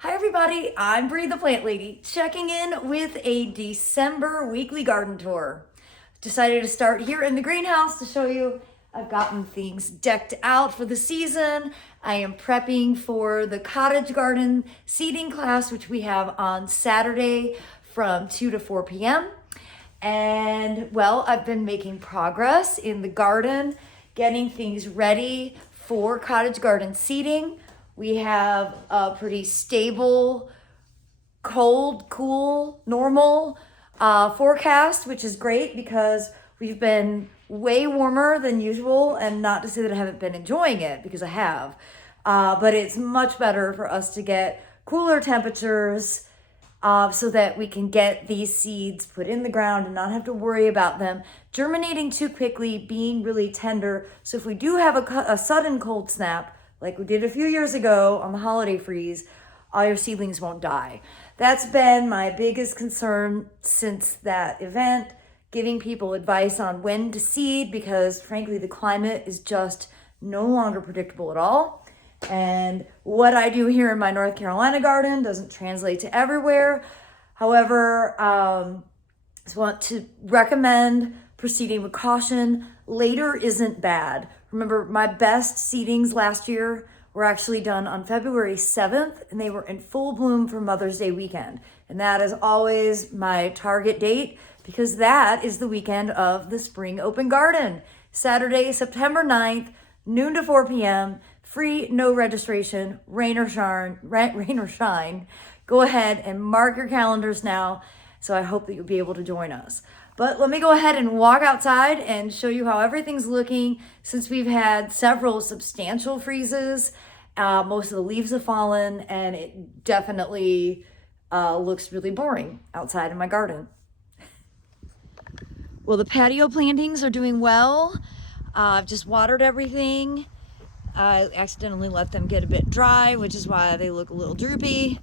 Hi everybody, I'm Bree the Plant Lady, checking in with a December weekly garden tour. Decided to start here in the greenhouse to show you I've gotten things decked out for the season. I am prepping for the cottage garden seeding class, which we have on Saturday from 2 to 4 p.m. And well, I've been making progress in the garden, getting things ready for cottage garden seeding. We have a pretty stable, cold, cool, normal forecast, which is great because we've been way warmer than usual. And not to say that I haven't been enjoying it, because I have, but it's much better for us to get cooler temperatures so that we can get these seeds put in the ground and not have to worry about them germinating too quickly, being really tender. So if we do have a sudden cold snap, like we did a few years ago on the holiday freeze, all your seedlings won't die. That's been my biggest concern since that event, giving people advice on when to seed, because frankly, the climate is just no longer predictable at all. And what I do here in my North Carolina garden doesn't translate to everywhere. However, I just want to recommend proceeding with caution. Later isn't bad. Remember, my best seedings last year were actually done on February 7th, and they were in full bloom for Mother's Day weekend. And that is always my target date, because that is the weekend of the Spring Open Garden. Saturday, September 9th, noon to 4 p.m., free, no registration, rain or shine. Go ahead and mark your calendars now. So I hope that you'll be able to join us. But let me go ahead and walk outside and show you how everything's looking since we've had several substantial freezes. Most of the leaves have fallen, and it definitely looks really boring outside in my garden. Well, the patio plantings are doing well. I've just watered everything. I accidentally let them get a bit dry, which is why they look a little droopy.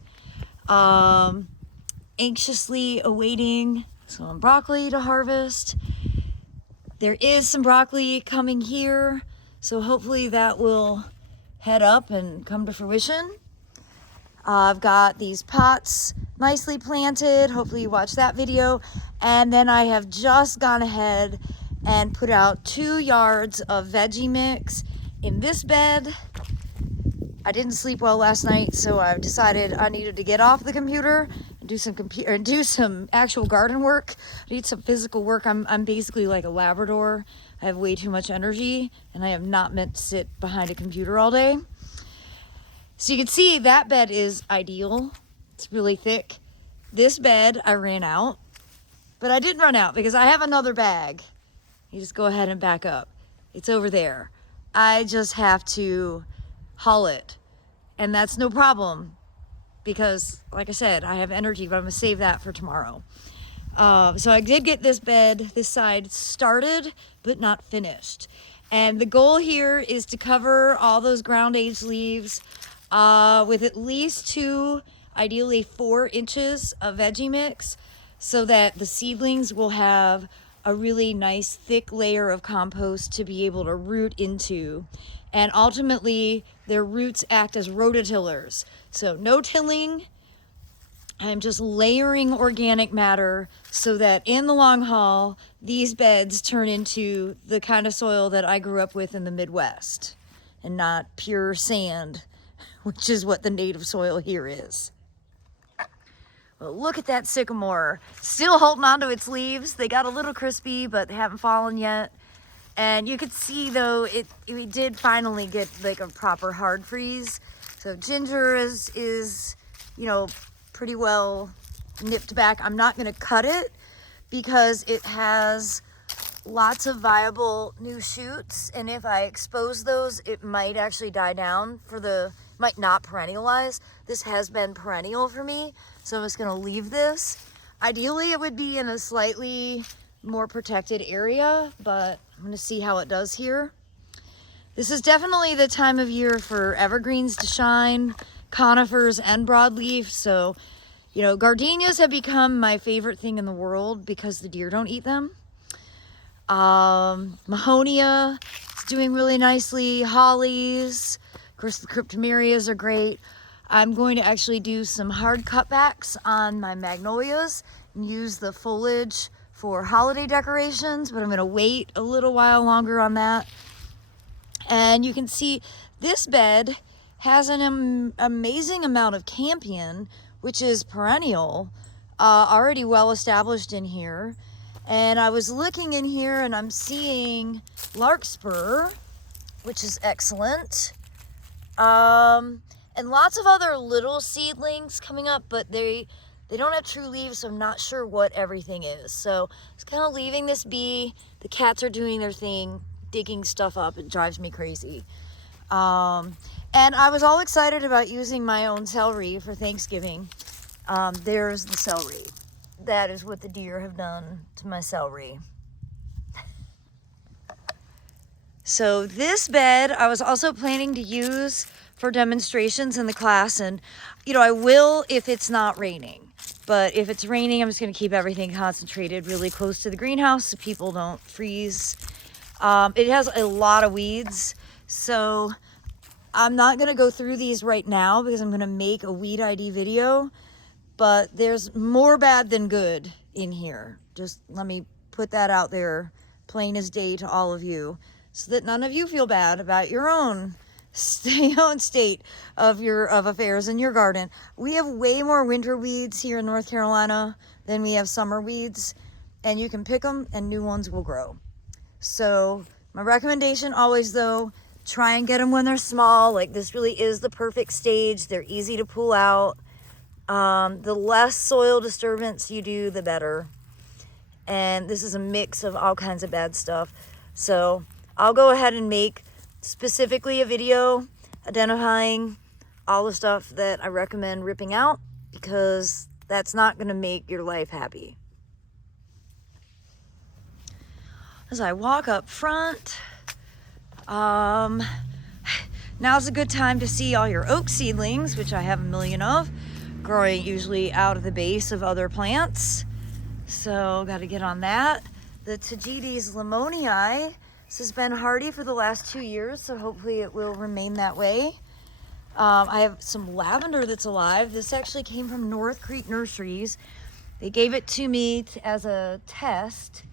Anxiously awaiting some broccoli to harvest. There is some broccoli coming here, so hopefully that will head up and come to fruition. I've got these pots nicely planted. Hopefully you watched that video. And then I have just gone ahead and put out 2 yards of veggie mix in this bed. I didn't sleep well last night, so I decided I needed to get off the computer and do some actual garden work. I need some physical work. I'm basically like a Labrador. I have way too much energy, and I am not meant to sit behind a computer all day. So you can see that bed is ideal. It's really thick. This bed I ran out, but I didn't run out because I have another bag. You just go ahead and back up. It's over there. I just have to haul it, and that's no problem because, like I said, I have energy, but I'm gonna save that for tomorrow. So I did get this bed, this side, started but not finished, and the goal here is to cover all those ground age leaves with at least 2, ideally 4 inches of veggie mix, so that the seedlings will have a really nice thick layer of compost to be able to root into. And ultimately, their roots act as rototillers. So no tilling. I'm just layering organic matter so that in the long haul, these beds turn into the kind of soil that I grew up with in the Midwest, and not pure sand, which is what the native soil here is. Well, look at that sycamore, still holding on to its leaves. They got a little crispy, but they haven't fallen yet. And you could see, though, we did finally get like a proper hard freeze. So ginger is pretty well nipped back. I'm not going to cut it because it has lots of viable new shoots, and if I expose those, it might actually die down might not perennialize. This has been perennial for me, so I'm just going to leave this. Ideally, it would be in a slightly more protected area, but I'm going to see how it does here. This is definitely the time of year for evergreens to shine, conifers and broadleaf. So, gardenias have become my favorite thing in the world because the deer don't eat them. Mahonia is doing really nicely. Hollies, of course, the cryptomerias are great. I'm going to actually do some hard cutbacks on my magnolias and use the foliage for holiday decorations, but I'm going to wait a little while longer on that. And you can see this bed has an amazing amount of campion, which is perennial, already well established in here. And I was looking in here and I'm seeing larkspur, which is excellent. And lots of other little seedlings coming up, but they don't have true leaves, so I'm not sure what everything is. So it's kind of leaving this be. The cats are doing their thing, digging stuff up. It drives me crazy. And I was all excited about using my own celery for Thanksgiving. There's the celery. That is what the deer have done to my celery. So this bed I was also planning to use for demonstrations in the class, and you know, I will if it's not raining. But if it's raining, I'm just going to keep everything concentrated really close to the greenhouse so people don't freeze. It has a lot of weeds, so I'm not going to go through these right now because I'm going to make a weed ID video. But there's more bad than good in here. Just let me put that out there plain as day to all of you, so that none of you feel bad about your own state of affairs in your garden. We have way more winter weeds here in North Carolina than we have summer weeds, and you can pick them and new ones will grow. So my recommendation always, though, try and get them when they're small. Like, this really is the perfect stage. They're easy to pull out. The less soil disturbance you do, the better. And this is a mix of all kinds of bad stuff. So I'll go ahead and make specifically a video identifying all the stuff that I recommend ripping out, because that's not going to make your life happy. As I walk up front, now's a good time to see all your oak seedlings, which I have a million of, growing usually out of the base of other plants. So got to get on that. The Tagetes lemonii, this has been hardy for the last 2 years, so hopefully it will remain that way. I have some lavender that's alive. This actually came from North Creek Nurseries. They gave it to me as a test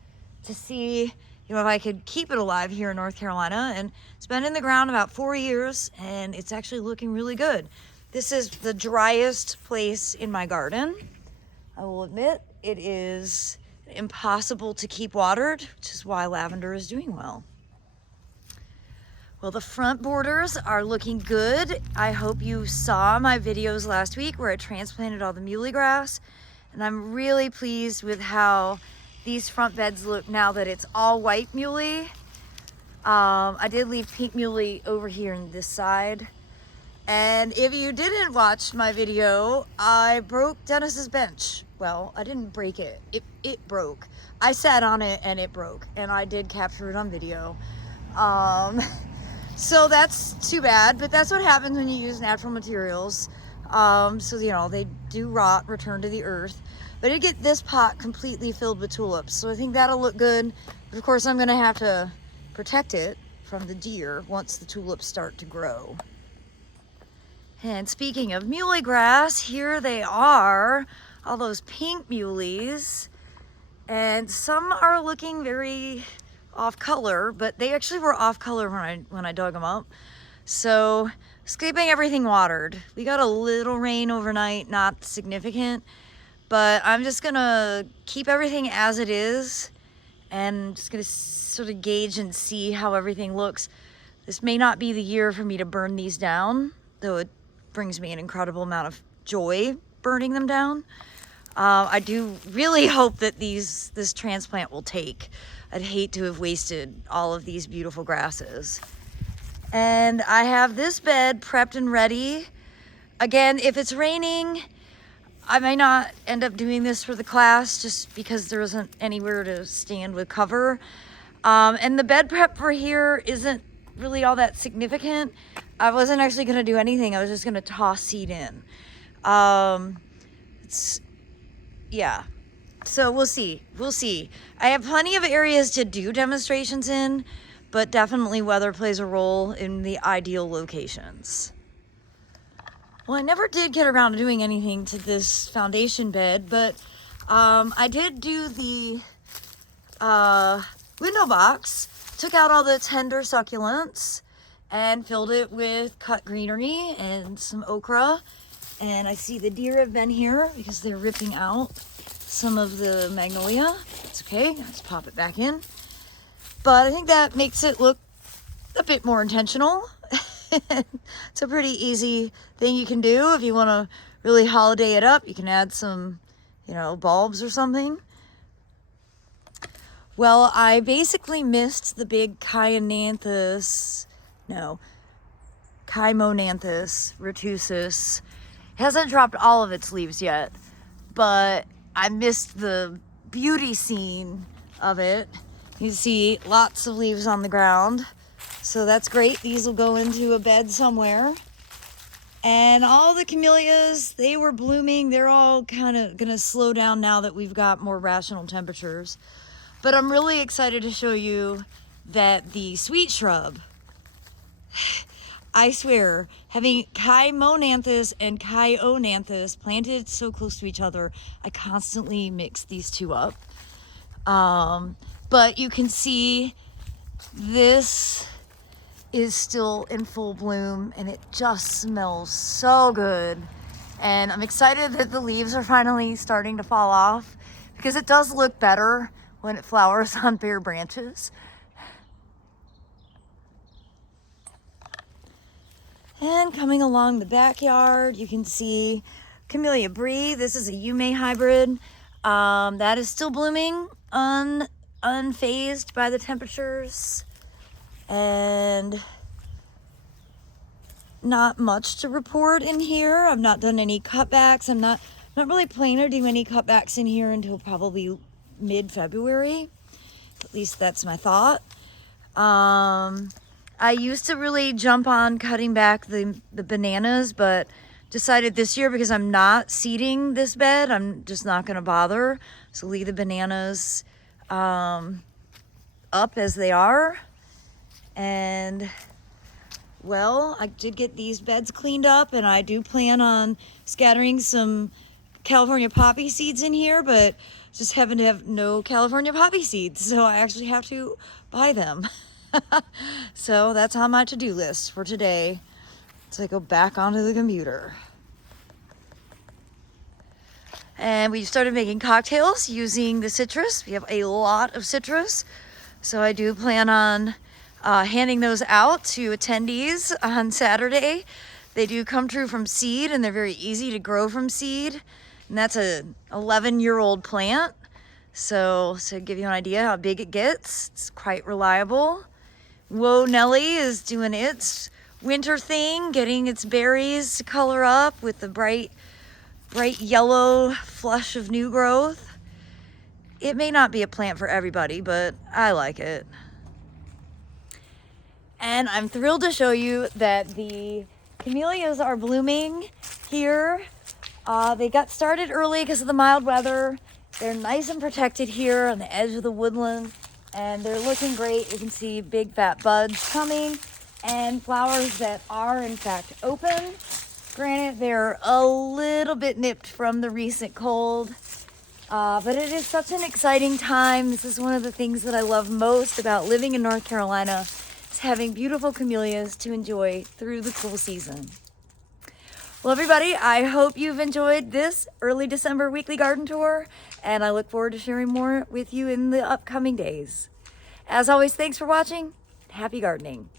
to see, you know, if I could keep it alive here in North Carolina. And it's been in the ground about 4 years, and it's actually looking really good. This is the driest place in my garden. I will admit it is impossible to keep watered, which is why lavender is doing well. Well, the front borders are looking good. I hope you saw my videos last week where I transplanted all the muhly grass, and I'm really pleased with how these front beds look now that it's all white muhly. I did leave pink muhly over here on this side. And if you didn't watch my video, I broke Dennis's bench. Well, I didn't break it. It broke. I sat on it and it broke, and I did capture it on video. So that's too bad, but that's what happens when you use natural materials. So, you know, they do rot, return to the earth. But I did get this pot completely filled with tulips, so I think that'll look good. But of course, I'm gonna have to protect it from the deer once the tulips start to grow. And speaking of muhly grass, here they are, all those pink muhleys. And some are looking very off color, but they actually were off color when I dug them up. So just keeping everything watered. We got a little rain overnight, not significant, but I'm just gonna keep everything as it is and just gonna sort of gauge and see how everything looks. This may not be the year for me to burn these down, though it brings me an incredible amount of joy burning them down. I do really hope that this transplant will take. I'd hate to have wasted all of these beautiful grasses. And I have this bed prepped and ready. Again, if it's raining, I may not end up doing this for the class just because there isn't anywhere to stand with cover. And the bed prep for here isn't really all that significant. I wasn't actually gonna do anything. I was just gonna toss seed in. Yeah. So we'll see. I have plenty of areas to do demonstrations in, but definitely weather plays a role in the ideal locations. Well, I never did get around to doing anything to this foundation bed, but I did do the window box, took out all the tender succulents and filled it with cut greenery and some okra. And I see the deer have been here because they're ripping out some of the magnolia. It's okay, let's pop it back in. But I think that makes it look a bit more intentional. It's a pretty easy thing you can do if you want to really holiday it up. You can add some, you know, bulbs or something. Well, I basically missed the big Chimonanthus retusus. It hasn't dropped all of its leaves yet, but I missed the beauty scene of it. You see lots of leaves on the ground. So that's great. These will go into a bed somewhere. And all the camellias, they were blooming. They're all kind of going to slow down now that we've got more rational temperatures. But I'm really excited to show you that the sweet shrub, I swear, having Chimonanthus and Chionanthus planted so close to each other, I constantly mix these two up. But you can see this is still in full bloom and it just smells so good. And I'm excited that the leaves are finally starting to fall off because it does look better when it flowers on bare branches. And coming along the backyard, you can see Camellia Brie. This is a Yume hybrid. That is still blooming, unfazed by the temperatures. And not much to report in here. I've not done any cutbacks. I'm not really planning to do any cutbacks in here until probably mid-February. At least that's my thought. I used to really jump on cutting back the bananas, but decided this year because I'm not seeding this bed, I'm just not going to bother. So leave the bananas up as they are. And well, I did get these beds cleaned up and I do plan on scattering some California poppy seeds in here, but just happen to have no California poppy seeds, so I actually have to buy them. So that's on my to-do list for today. So I go back onto the computer. And we started making cocktails using the citrus. We have a lot of citrus, so I do plan on handing those out to attendees on Saturday. They do come true from seed and they're very easy to grow from seed. And that's an 11-year-old plant. So to give you an idea how big it gets, it's quite reliable. Whoa Nelly is doing its winter thing, getting its berries to color up with the bright yellow flush of new growth. It may not be a plant for everybody, but I like it. And I'm thrilled to show you that the camellias are blooming here. They got started early because of the mild weather. They're nice and protected here on the edge of the woodland, and they're looking great. You can see big fat buds coming and flowers that are in fact open. Granted, they're a little bit nipped from the recent cold, but it is such an exciting time. This is one of the things that I love most about living in North Carolina, is having beautiful camellias to enjoy through the cool season. Well, everybody, I hope you've enjoyed this early December weekly garden tour, and I look forward to sharing more with you in the upcoming days. As always, thanks for watching. Happy gardening.